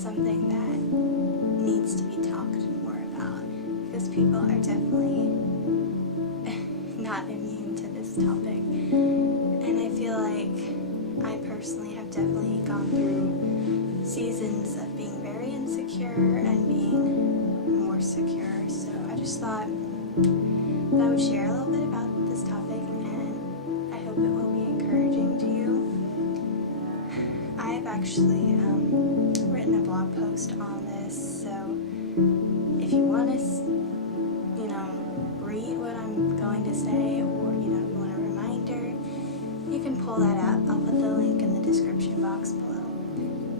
something that needs to be talked more about, because people are definitely not immune to this topic. And I feel like I personally have definitely gone through seasons of being very insecure and being more secure. So I just thought that I would share a little bit about this topic, and I hope it will be encouraging to you. I have actually written a blog post on this, so if you want to read what I'm going to say, or you want a reminder, you can pull that up. I'll put the link in the description box below.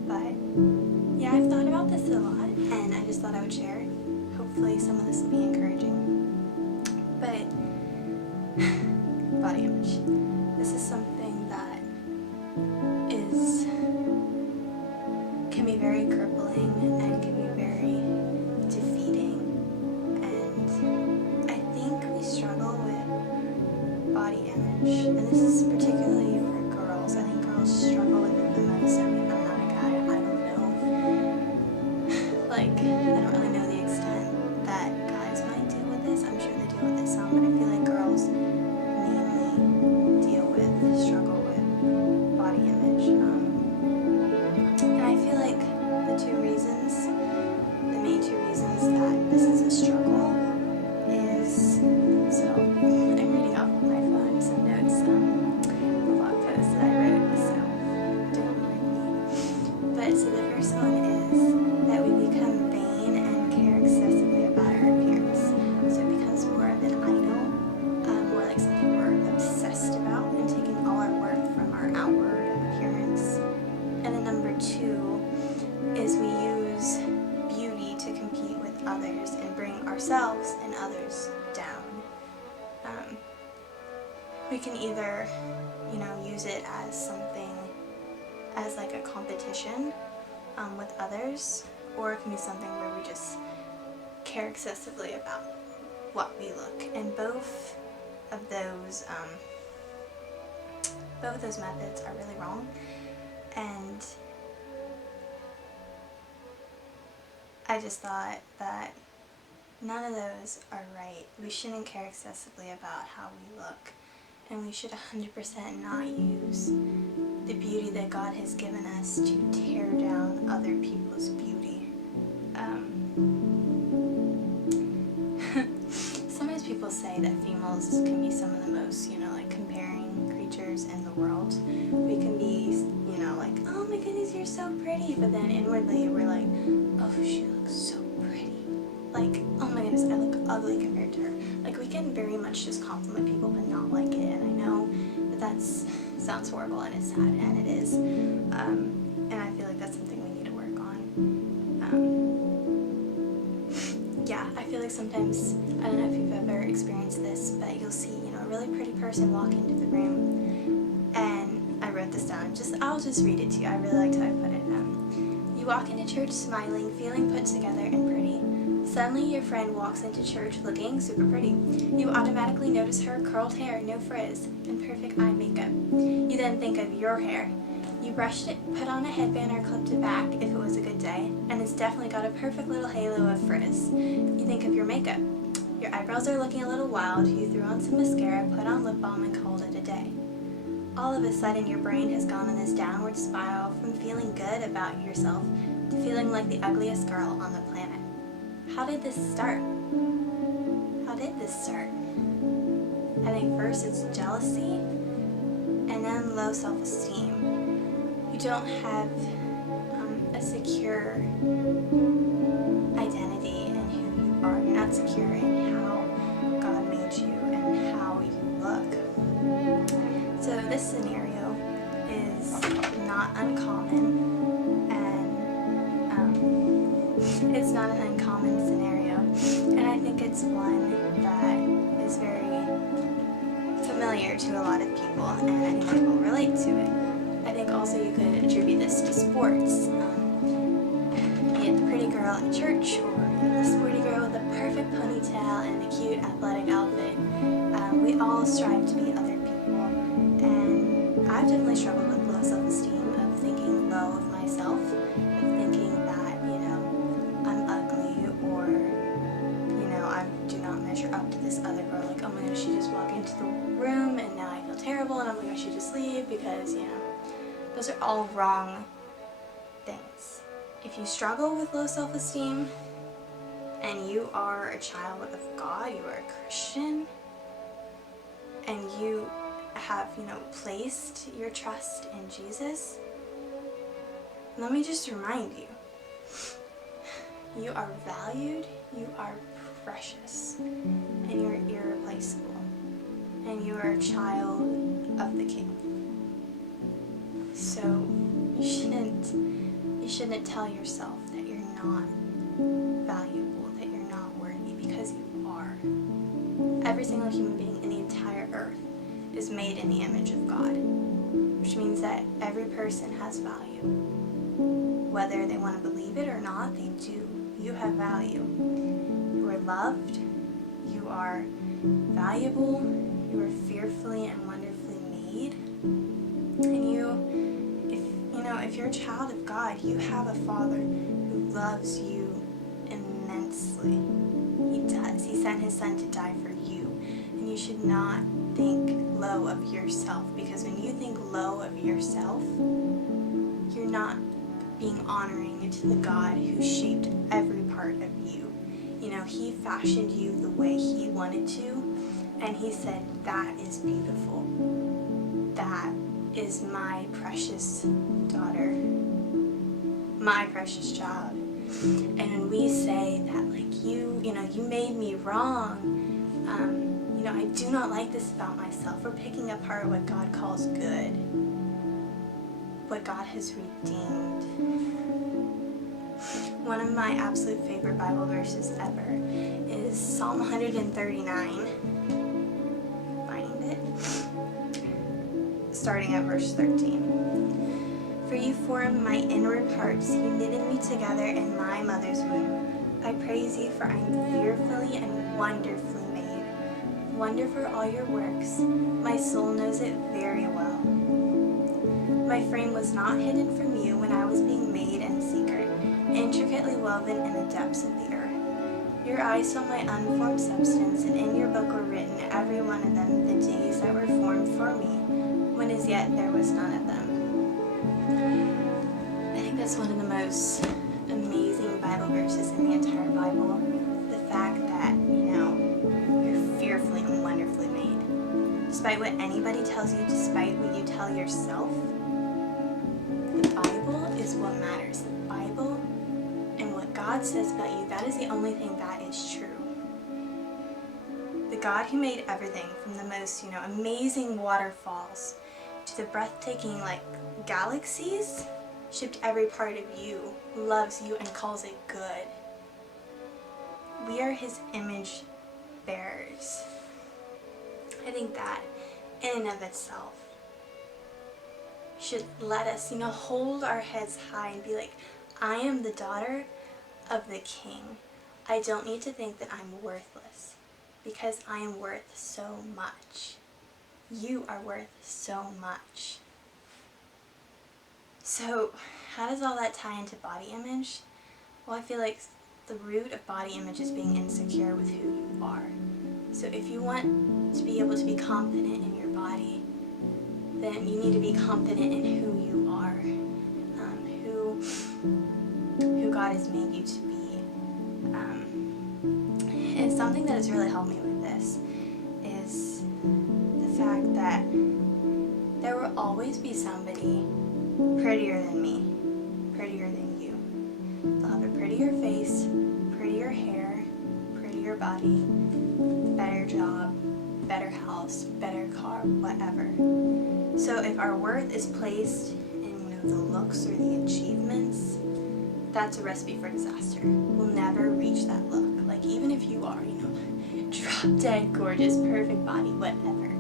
But yeah, I've thought about this a lot, and I just thought I would share. Hopefully some of this will be encouraging. But body image. This is something that can be very crippling and can be very defeating. And I think we struggle with body image, and this is particularly for girls. I think girls struggle with it the most. I mean, I'm not a guy, I don't know. I don't really know the extent that guys might deal with this. I'm sure they deal with it some, but I feel like girls mainly struggle with body image. And I feel like the main two reasons that this is a struggle is, so I'm reading off my phone some notes, the blog post that I wrote, so don't mind me. But so the first one is that we become vain and care excessively about our appearance. So it becomes more of an idol, more like something we're obsessed about, and taking all our worth from our outward appearance. And then number two is we use beauty to compete with others and bring ourselves and others down. We can either, use it as something, as like a competition with others, or it can be something where we just care excessively about what we look. And both of those methods are really wrong. And I just thought that none of those are right. We shouldn't care excessively about how we look, and we should 100% not use the beauty that God has given us to tear down other people's beauty. Sometimes people say that females can be some of the most, comparing creatures in the world. We can be, like, oh my goodness, you're so pretty, but then inwardly we're like, oh, she looks so pretty. Like, oh my goodness, I look ugly compared to her. Like, we can very much just compliment people but not like it, and I know that sounds horrible, and it's sad, and it is. And I feel like that's something we need to work on. Yeah, I feel like sometimes, I don't know if you've ever experienced this, but you'll see, a really pretty person walk into the room, and I wrote this down, I'll just read it to you. I really liked how I put it. You walk into church smiling, feeling put together and pretty. Suddenly your friend walks into church looking super pretty. You automatically notice her curled hair, no frizz, and perfect eye makeup. You then think of your hair. You brushed it, put on a headband or clipped it back if it was a good day, and it's definitely got a perfect little halo of frizz. You think of your makeup. Your eyebrows are looking a little wild. You threw on some mascara, put on lip balm, and called it a day. All of a sudden, your brain has gone on this downward spiral from feeling good about yourself to feeling like the ugliest girl on the planet. How did this start? I think first it's jealousy, and then low self-esteem. You don't have a secure identity in who you are. You're not secure in how God made you and how you look. So this scenario is not uncommon, and it's not an uncommon scenario, and I think it's one that is very familiar to a lot of people, and I think people relate to it. I think also you could attribute this to sports. Be it the pretty girl at church, or the sporty girl with the perfect ponytail and the cute athletic outfit. We all strive to be other people, and I've definitely struggled with low self-esteem, of thinking low of myself, of thinking that all wrong things. If you struggle with low self-esteem and you are a child of God, you are a Christian, and you have, placed your trust in Jesus, let me just remind you, you are valued, you are precious, and you're irreplaceable, and you are a child of the King. So you shouldn't tell yourself that you're not valuable, that you're not worthy, because you are. Every single human being in the entire earth is made in the image of God, which means that every person has value. Whether they want to believe it or not, they do. You have value. You are loved. You are valuable. You are fearfully and wonderfully made. And if you're a child of God, you have a Father who loves you immensely. He does. He sent His Son to die for you. And you should not think low of yourself, because when you think low of yourself, you're not being honoring to the God who shaped every part of you. He fashioned you the way He wanted to, and He said, that is beautiful. That is my precious daughter, my precious child. And when we say that, you made me wrong, I do not like this about myself, we're picking apart what God calls good, what God has redeemed. One of my absolute favorite Bible verses ever is Psalm 139. Find it. Starting at verse 13. For you formed my inward parts, you knitted me together in my mother's womb. I praise you, for I am fearfully and wonderfully made. Wonderful are all your works, my soul knows it very well. My frame was not hidden from you when I was being made in secret, intricately woven in the depths of the earth. Your eyes saw my unformed substance, and in your book were written, every one of them, the days that were formed for me, when as yet there was none of them. I think that's one of the most amazing Bible verses in the entire Bible. The fact that, you're fearfully and wonderfully made. Despite what anybody tells you, despite what you tell yourself, the Bible is what matters. The Bible and what God says about you, that is the only thing that is true. The God who made everything, from the most, amazing waterfalls to the breathtaking, galaxies, shaped every part of you, loves you, and calls it good. We are His image bearers. I think that, in and of itself, should let us, hold our heads high and be like, I am the daughter of the King. I don't need to think that I'm worthless, because I am worth so much. You are worth so much. So, how does all that tie into body image? Well, I feel like the root of body image is being insecure with who you are. So if you want to be able to be confident in your body, then you need to be confident in who you are, who God has made you to be. And something that has really helped me with this is the fact that there will always be somebody prettier than me, prettier than you. They'll have a prettier face, prettier hair, prettier body, better job, better house, better car, whatever. So if our worth is placed in the looks or the achievements, that's a recipe for disaster. We'll never reach that look. Even if you are, drop dead gorgeous, perfect body, whatever,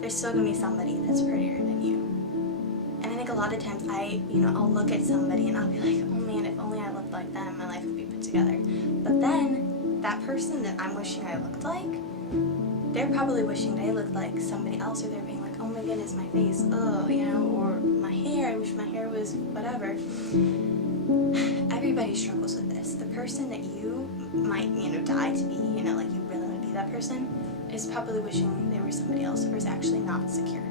there's still gonna be somebody that's prettier than you. And I think a lot of times I'll look at somebody and I'll be like, oh man, if only I looked like them, my life would be put together. But then that person that I'm wishing I looked like, they're probably wishing they looked like somebody else, or they're being like, oh my goodness, my face, or my hair, I wish my hair was whatever. Everybody struggles with this. The person that you might, die to be, you really want to be that person, is probably wishing they were somebody else or is actually not secure.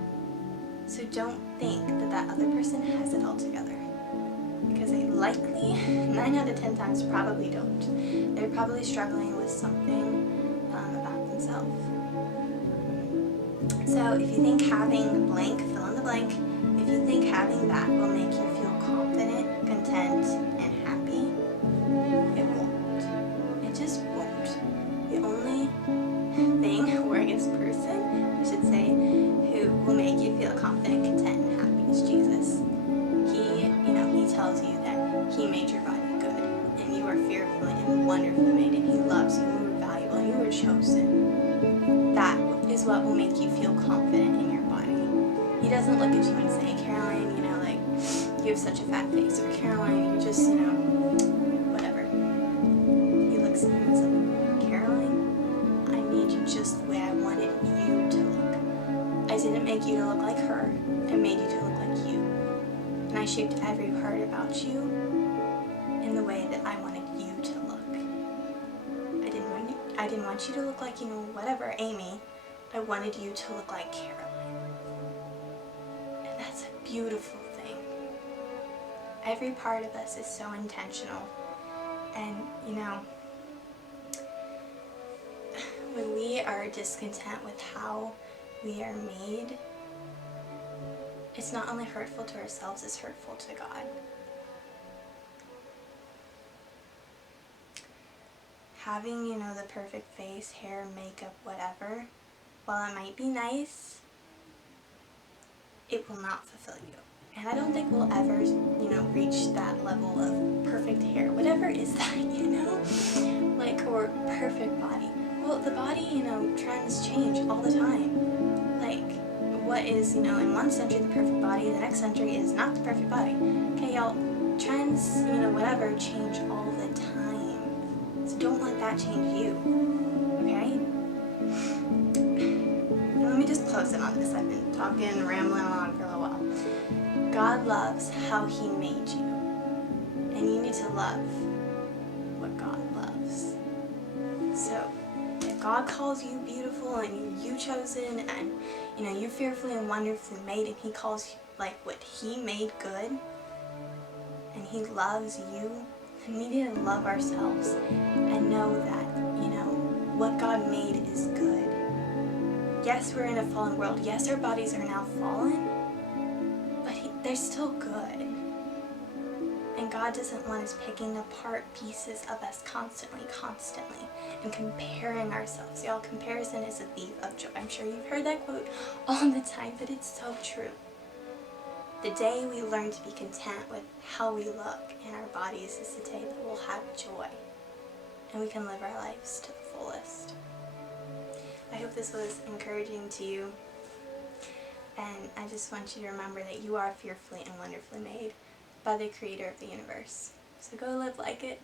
So don't think that that other person has it all together, because they likely, 9 out of 10 times, probably don't. They're probably struggling with something about themselves. So if you think having blank, fill in the blank, if you think having that will make you feel confident, content, and happy, it won't. It just won't. The only thing, or I guess person, I should say, who will make you feel confident, content, and happy is Jesus. He tells you that he made your body good, and you are fearfully and wonderfully made, and he loves you, and you are valuable, and you are chosen. That is what will make you feel confident in your body. He doesn't look at you and say, Caroline, you have such a fat face, or Caroline, you're just, whatever. He looks at you and says, Caroline, I made you just the way I wanted you to look. I didn't make you to look like her, I made you to look like you. And I shaped every part about you in the way that I wanted you to look. I didn't want you to look like, whatever, Amy. I wanted you to look like Caroline. And that's a beautiful thing. Every part of us is so intentional. And, when we are discontent with how we are made, it's not only hurtful to ourselves, it's hurtful to God. Having, the perfect face, hair, makeup, whatever, while it might be nice, it will not fulfill you. And I don't think we'll ever, reach that level of perfect hair, whatever is that, or perfect body. Well, the body, trends change all the time. What is, in one century the perfect body, the next century is not the perfect body. Okay, y'all, trends, whatever, change all the time. So don't let that change you, okay? And let me just close it on this. I've been talking, rambling along for a little while. God loves how he made you. And you need to love what God loves. So, if God calls you beautiful and you chosen and you're fearfully and wonderfully made, and he calls you what he made good, and he loves you, then we need to love ourselves and know that what God made is good. Yes, we're in a fallen world. Yes, our bodies are now fallen, but they're still good. And God doesn't want us picking apart pieces of us constantly, and comparing ourselves. Y'all, comparison is a thief of joy. I'm sure you've heard that quote all the time, but it's so true. The day we learn to be content with how we look in our bodies is the day that we'll have joy, and we can live our lives to the fullest. I hope this was encouraging to you, and I just want you to remember that you are fearfully and wonderfully made by the creator of the universe. So go live like it,